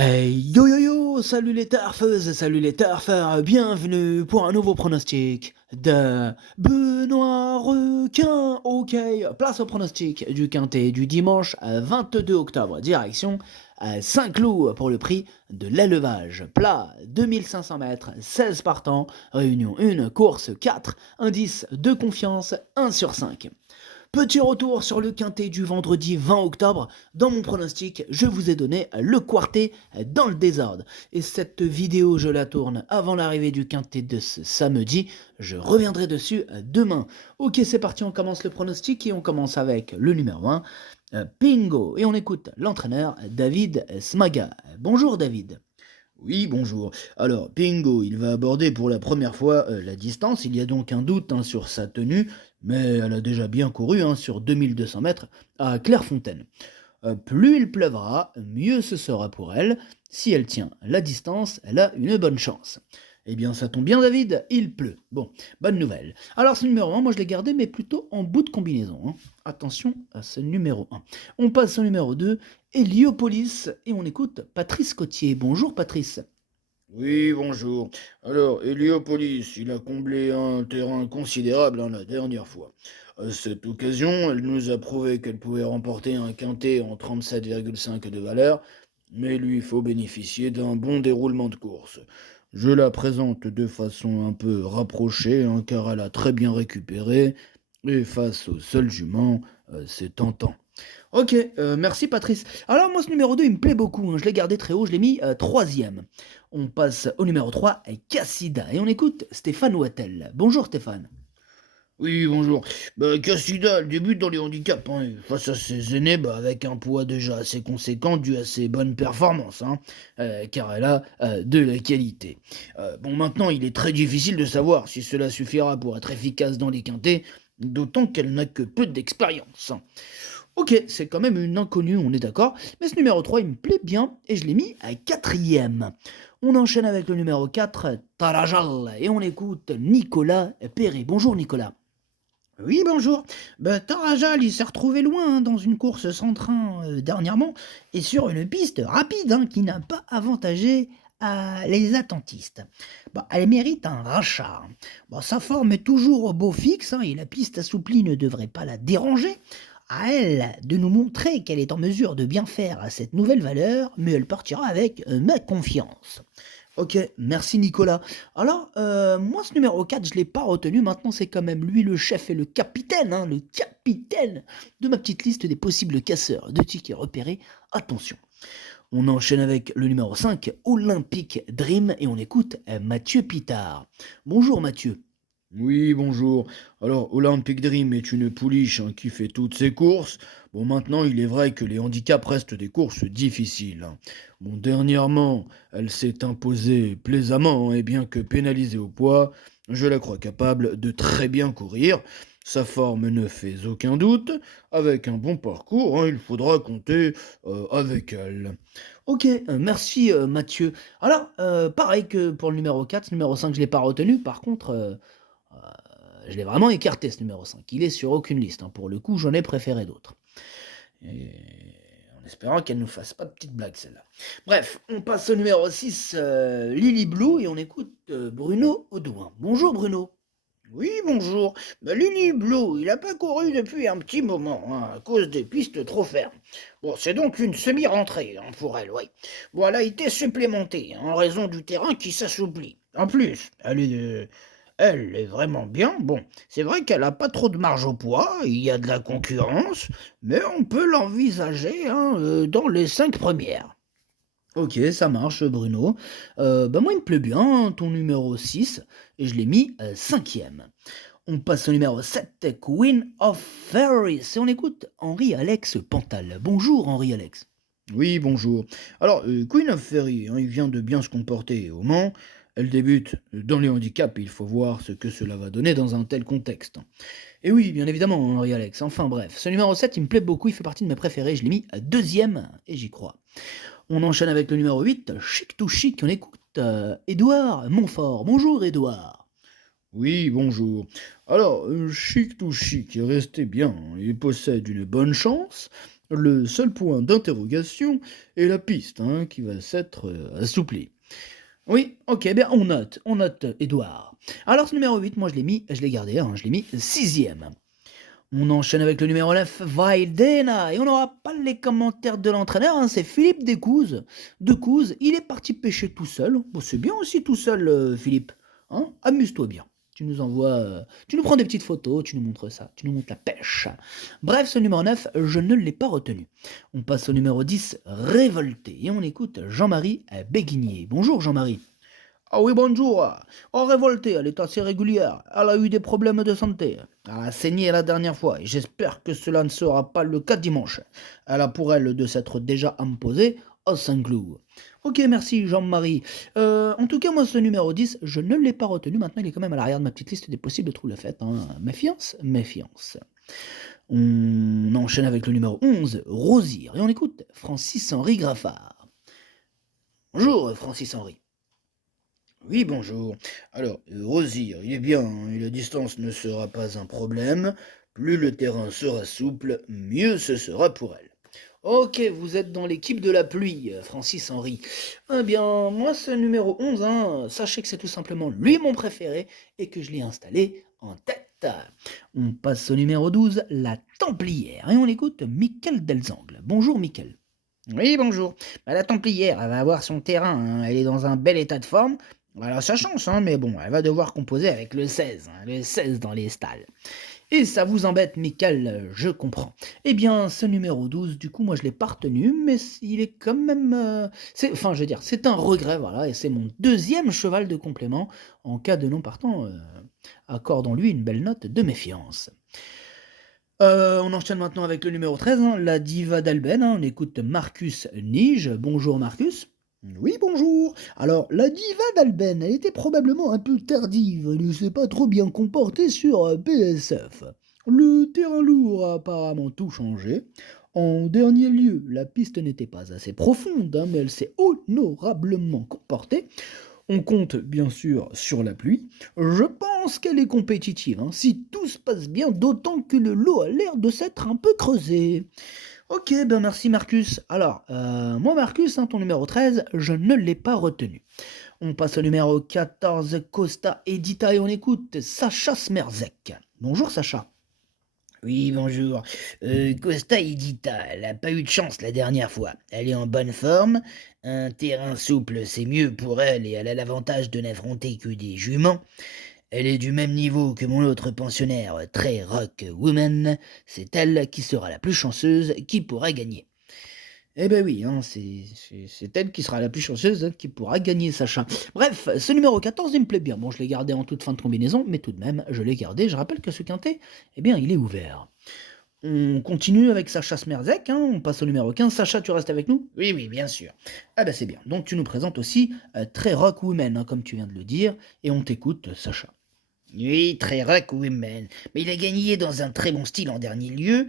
Hey, yo yo yo, salut les tarfeuses, salut les tarfeurs, bienvenue pour un nouveau pronostic de Benoît Requin. Ok, place au pronostic du quintet du dimanche 22 octobre, direction Saint-Cloud pour le prix de l'élevage. Plat 2500 mètres, 16 partants, réunion 1, course 4, indice de confiance 1 sur 5. Petit retour sur le quintet du vendredi 20 octobre. Dans mon pronostic, je vous ai donné le quartet dans le désordre. Et cette vidéo, je la tourne avant l'arrivée du quintet de ce samedi. Je reviendrai dessus demain. Ok, c'est parti, on commence le pronostic et on commence avec le numéro 1, Pingo. Et on écoute l'entraîneur David Smaga. Bonjour David. Oui, bonjour. Alors, Pingo, il va aborder pour la première fois la distance. Il y a donc un doute sur sa tenue, mais elle a déjà bien couru sur 2200 mètres à Clairefontaine. Plus il pleuvra, mieux ce sera pour elle. Si elle tient la distance, elle a une bonne chance. Eh bien, ça tombe bien, David, il pleut. Bon, bonne nouvelle. Alors, ce numéro 1, moi je l'ai gardé, mais plutôt en bout de combinaison. Attention à ce numéro 1. On passe au numéro 2, Héliopolis, et on écoute Patrice Cotier. Bonjour, Patrice. Oui, bonjour. Alors, Héliopolis, il a comblé un terrain considérable la dernière fois. À cette occasion, elle nous a prouvé qu'elle pouvait remporter un quintet en 37,5 de valeur, mais il lui faut bénéficier d'un bon déroulement de course. Je la présente de façon un peu rapprochée, car elle a très bien récupéré, et face au seul jument, c'est tentant. Ok, merci Patrice. Alors moi ce numéro 2 il me plaît beaucoup, je l'ai gardé très haut, je l'ai mis troisième. On passe au numéro 3, Cassida, et on écoute Stéphane Wattel. Bonjour Stéphane. Oui, bonjour. Cassida, elle débute dans les handicaps, et face à ses aînés, avec un poids déjà assez conséquent dû à ses bonnes performances, car elle a de la qualité. Bon, maintenant, il est très difficile de savoir si cela suffira pour être efficace dans les quintés, d'autant qu'elle n'a que peu d'expérience. Ok, c'est quand même une inconnue, on est d'accord, mais ce numéro 3, il me plaît bien, et je l'ai mis à quatrième. On enchaîne avec le numéro 4, Tarajal, et on écoute Nicolas Perret. Bonjour Nicolas. Oui, bonjour. Tarajal, il s'est retrouvé loin dans une course sans train dernièrement et sur une piste rapide qui n'a pas avantagé les attentistes. Elle mérite un rachat. Sa forme est toujours au beau fixe et la piste assouplie ne devrait pas la déranger. À elle de nous montrer qu'elle est en mesure de bien faire à cette nouvelle valeur, mais elle partira avec ma confiance. Ok, merci Nicolas. Alors, moi ce numéro 4, je ne l'ai pas retenu, maintenant c'est quand même lui le chef et le capitaine de ma petite liste des possibles casseurs de tickets repérés. Attention. On enchaîne avec le numéro 5, Olympic Dream, et on écoute Mathieu Pitard. Bonjour Mathieu. Oui, bonjour. Alors, Olympic Dream est une pouliche qui fait toutes ses courses. Bon, maintenant, il est vrai que les handicaps restent des courses difficiles. Bon, dernièrement, elle s'est imposée plaisamment, et bien que pénalisée au poids, je la crois capable de très bien courir. Sa forme ne fait aucun doute. Avec un bon parcours, il faudra compter avec elle. Ok, merci Mathieu. Alors, pareil que pour le numéro 4, ce numéro 5, je ne l'ai pas retenu. Par contre, je l'ai vraiment écarté ce numéro 5. Il est sur aucune liste. Pour le coup, j'en ai préféré d'autres. Et en espérant qu'elle ne nous fasse pas de petite blague celle-là. Bref, on passe au numéro 6, Lily Blue, et on écoute Bruno Audouin. Bonjour Bruno. Oui, bonjour. Lily Blue, il n'a pas couru depuis un petit moment, à cause des pistes trop fermes. C'est donc une semi-rentrée pour elle, oui. Elle a été supplémentée en raison du terrain qui s'assouplit. En plus, elle est vraiment bien. C'est vrai qu'elle n'a pas trop de marge au poids, il y a de la concurrence, mais on peut l'envisager dans les 5 premières. Ok, ça marche Bruno. Moi il me plaît bien ton numéro 6, et je l'ai mis cinquième. On passe au numéro 7, Queen of Fairies, et on écoute Henri-Alex Pantal. Bonjour Henri-Alex. Oui, bonjour. Alors, Queen of Ferry, il vient de bien se comporter au Mans. Elle débute dans les handicaps, il faut voir ce que cela va donner dans un tel contexte. Et oui, bien évidemment, Henri-Alex. Enfin bref, ce numéro 7, il me plaît beaucoup, il fait partie de mes préférés, je l'ai mis à deuxième, et j'y crois. On enchaîne avec le numéro 8, Chic to Chic, on écoute Édouard Montfort. Bonjour Édouard. Oui, bonjour. Alors, Chic to Chic est resté bien, il possède une bonne chance. Le seul point d'interrogation est la piste qui va s'être assouplie. Oui, ok, bien on note, Edouard. Alors ce numéro 8, moi je l'ai gardé, je l'ai mis sixième. On enchaîne avec le numéro 9, Vaidena, et on n'aura pas les commentaires de l'entraîneur, c'est Philippe Decouze, il est parti pêcher tout seul. Bon, c'est bien aussi tout seul, Philippe, amuse-toi bien. Tu nous envoies, tu nous prends des petites photos, tu nous montres ça, tu nous montres la pêche. Bref, ce numéro 9, je ne l'ai pas retenu. On passe au numéro 10, Révolté, et on écoute Jean-Marie Béguinier. Bonjour Jean-Marie. Ah oui, bonjour. Oh, Révoltée, elle est assez régulière. Elle a eu des problèmes de santé. Elle a saigné la dernière fois et j'espère que cela ne sera pas le cas dimanche. Elle a pour elle de s'être déjà imposée au Saint-Cloud. Ok, merci Jean-Marie. En tout cas, moi, ce numéro 10, je ne l'ai pas retenu. Maintenant, il est quand même à l'arrière de ma petite liste des possibles troubles faites. Méfiance, méfiance. On enchaîne avec le numéro 11, Rosire. Et on écoute Francis-Henri Graffard. Bonjour, Francis-Henri. Oui, bonjour. Alors, Rosire, il est bien, et la distance ne sera pas un problème. Plus le terrain sera souple, mieux ce sera pour elle. Ok, vous êtes dans l'équipe de la pluie, Francis Henry. Eh bien, moi, ce numéro 11, sachez que c'est tout simplement lui mon préféré et que je l'ai installé en tête. On passe au numéro 12, la Templière, et on écoute Mickaël Delzangle. Bonjour Mickaël. Oui, bonjour. La Templière, elle va avoir son terrain, elle est dans un bel état de forme. Elle a sa chance, mais bon, elle va devoir composer avec le 16 dans les stalles. Et ça vous embête, Mickaël, je comprends. Eh bien, ce numéro 12, du coup, moi, je l'ai pas retenu, mais il est quand même... c'est un regret, voilà, et c'est mon deuxième cheval de complément. En cas de non partant, accordons-lui une belle note de méfiance. On enchaîne maintenant avec le numéro 13, la diva d'Alben, on écoute Marcus Nige. Bonjour Marcus. Oui, bonjour. Alors, la diva d'Alben, elle était probablement un peu tardive, elle ne s'est pas trop bien comportée sur PSF. Le terrain lourd a apparemment tout changé. En dernier lieu, la piste n'était pas assez profonde, mais elle s'est honorablement comportée. On compte bien sûr sur la pluie. Je pense qu'elle est compétitive, si tout se passe bien, d'autant que le lot a l'air de s'être un peu creusé. Ok, ben merci Marcus. Alors, moi Marcus, ton numéro 13, je ne l'ai pas retenu. On passe au numéro 14, Costa Edita, et on écoute Sacha Smerzek. Bonjour Sacha. Oui, bonjour. Costa Edita, elle n'a pas eu de chance la dernière fois. Elle est en bonne forme, un terrain souple c'est mieux pour elle et elle a l'avantage de n'affronter que des juments. Elle est du même niveau que mon autre pensionnaire, très rock woman. C'est elle qui sera la plus chanceuse, qui pourra gagner. Eh ben oui, c'est elle qui sera la plus chanceuse, qui pourra gagner Sacha. Bref, ce numéro 14, il me plaît bien. Bon, je l'ai gardé en toute fin de combinaison, mais tout de même, je l'ai gardé. Je rappelle que ce quintet, eh bien, il est ouvert. On continue avec Sacha Smerzek, on passe au numéro 15. Sacha, tu restes avec nous? Oui, oui, bien sûr. Ah ben c'est bien. Donc tu nous présentes aussi très rock woman, comme tu viens de le dire, et on t'écoute, Sacha. Oui, très rock woman. Mais il a gagné dans un très bon style en dernier lieu.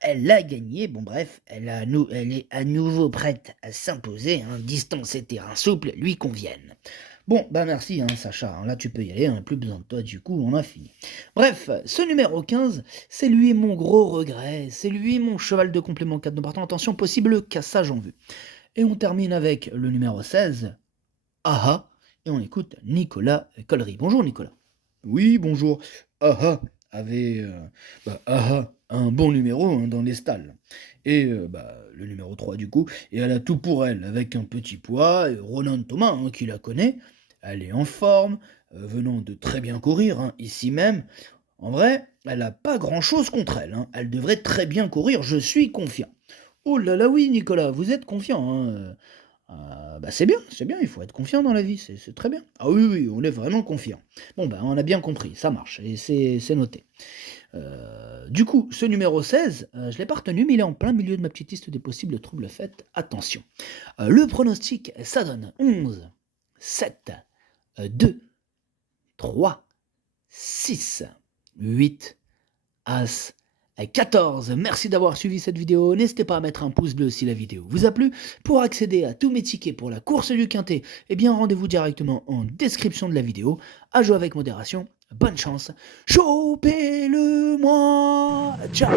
Elle a gagné, bon bref, elle est à nouveau prête à s'imposer, distance et terrain souple lui conviennent. Bon, bah merci Sacha, là tu peux y aller, plus besoin de toi du coup, on a fini. Bref, ce numéro 15, c'est lui mon gros regret, c'est lui mon cheval de complément 4 de partant, attention, possible cassage en vue. Et on termine avec le numéro 16, Aha, et on écoute Nicolas Collery. Bonjour Nicolas. Oui, bonjour. Aha avait un bon numéro dans les stalles. Et le numéro 3 du coup, et elle a tout pour elle, avec un petit poids, et Ronan Thomas qui la connaît, elle est en forme, venant de très bien courir, ici même. En vrai, elle n'a pas grand-chose contre elle, elle devrait très bien courir, je suis confiant. Oh là là oui Nicolas, vous êtes confiant, c'est bien, il faut être confiant dans la vie, c'est très bien. Ah oui, oui, on est vraiment confiant. Bon, on a bien compris, ça marche, et c'est noté. Du coup, ce numéro 16, je ne l'ai pas retenu, mais il est en plein milieu de ma petite liste des possibles troubles faits. Attention. Le pronostic, ça donne 11, 7, 2, 3, 6, 8, As, 14. Merci d'avoir suivi cette vidéo. N'hésitez pas à mettre un pouce bleu si la vidéo vous a plu. Pour accéder à tous mes tickets pour la course du quintet, rendez-vous directement en description de la vidéo. À jouer avec modération. Bonne chance. Chopez-le-moi. Ciao.